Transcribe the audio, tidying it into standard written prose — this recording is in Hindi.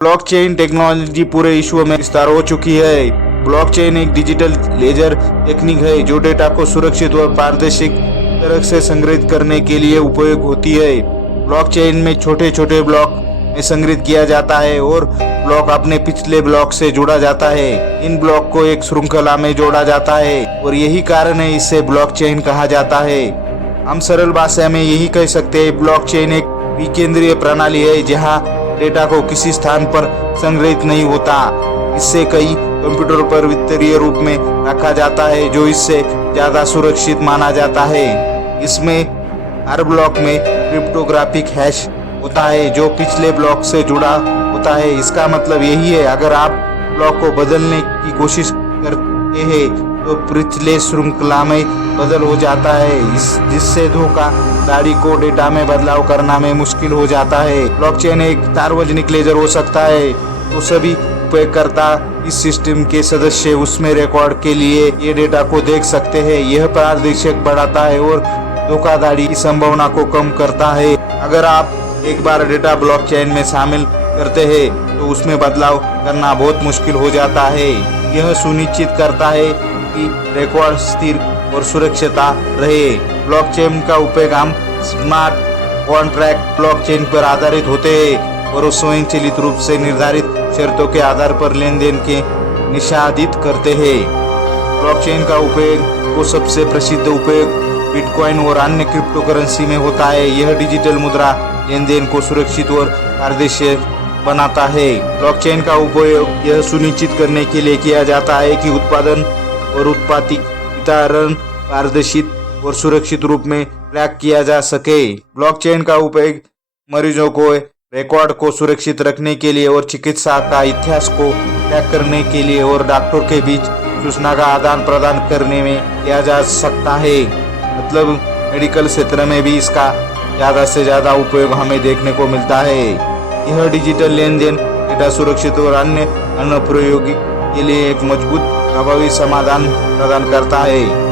ब्लॉकचेन टेक्नोलॉजी पूरे विश्व में विस्तार हो चुकी है। ब्लॉकचेन एक डिजिटल लेजर टेक्निक है जो डेटा को सुरक्षित और पारदर्शी तरह से संग्रहित करने के लिए उपयोग होती है। ब्लॉकचेन में छोटे छोटे ब्लॉक में संग्रहित किया जाता है और ब्लॉक अपने पिछले ब्लॉक से जुड़ा जाता है। इन ब्लॉक को एक श्रृंखला में जोड़ा जाता है और यही कारण है इसे ब्लॉकचेन कहा जाता है। हम सरल भाषा में यही कह सकते हैं, ब्लॉकचेन एक विकेंद्रीय प्रणाली है जहां डेटा को किसी स्थान पर संग्रहित नहीं होता। इससे कई कंप्यूटर पर वित्तीय रूप में रखा जाता है जो इससे ज्यादा सुरक्षित माना जाता है। इसमें हर ब्लॉक में क्रिप्टोग्राफिक हैश होता है जो पिछले ब्लॉक से जुड़ा होता है। इसका मतलब यही है, अगर आप ब्लॉक को बदलने की कोशिश करते हैं तो पिछले श्रृंखला में बदल हो जाता है, जिससे धोखाधड़ी को डेटा में बदलाव करना में मुश्किल हो जाता है। ब्लॉकचेन एक सार्वजनिक लेजर हो सकता है तो सभी उपयोगकर्ता इस सिस्टम के सदस्य उसमें रिकॉर्ड के लिए ये डेटा को देख सकते हैं। यह पारदर्शिता बढ़ाता है और धोखाधड़ी की संभावना को कम करता है। अगर आप एक बार डेटा ब्लॉकचेन में शामिल करते हैं तो उसमें बदलाव करना बहुत मुश्किल हो जाता है। यह सुनिश्चित करता है कि रिकॉर्ड स्थिर और सुरक्षित रहे। ब्लॉकचेन का उपयोग हम स्मार्ट कॉन्ट्रैक्ट ब्लॉकचेन पर आधारित होते हैं और स्वयंचलित रूप से निर्धारित शर्तों के आधार पर लेन देन के निष्पादित करते हैं। ब्लॉकचेन का उपयोग को सबसे प्रसिद्ध उपयोग बिटकॉइन और अन्य क्रिप्टो करेंसी में होता है। यह डिजिटल मुद्रा लेन देन को सुरक्षित और पारदर्शी बनाता है। ब्लॉकचेन का उपयोग यह सुनिश्चित करने के लिए किया जाता है कि उत्पादन और उत्पादित वितरण पारदर्शी और सुरक्षित रूप में ट्रैक किया जा सके। ब्लॉकचेन का उपयोग मरीजों को रिकॉर्ड को सुरक्षित रखने के लिए और चिकित्सा का इतिहास को ट्रैक करने के लिए और डॉक्टरों के बीच सूचना का आदान प्रदान करने में किया जा सकता है। मतलब मेडिकल क्षेत्र में भी इसका ज़्यादा से ज़्यादा उपयोग हमें देखने को मिलता है। यह डिजिटल लेन देन डेटा सुरक्षित और अन्य अनुप्रयोगी के लिए एक मजबूत प्रभावी समाधान प्रदान करता है।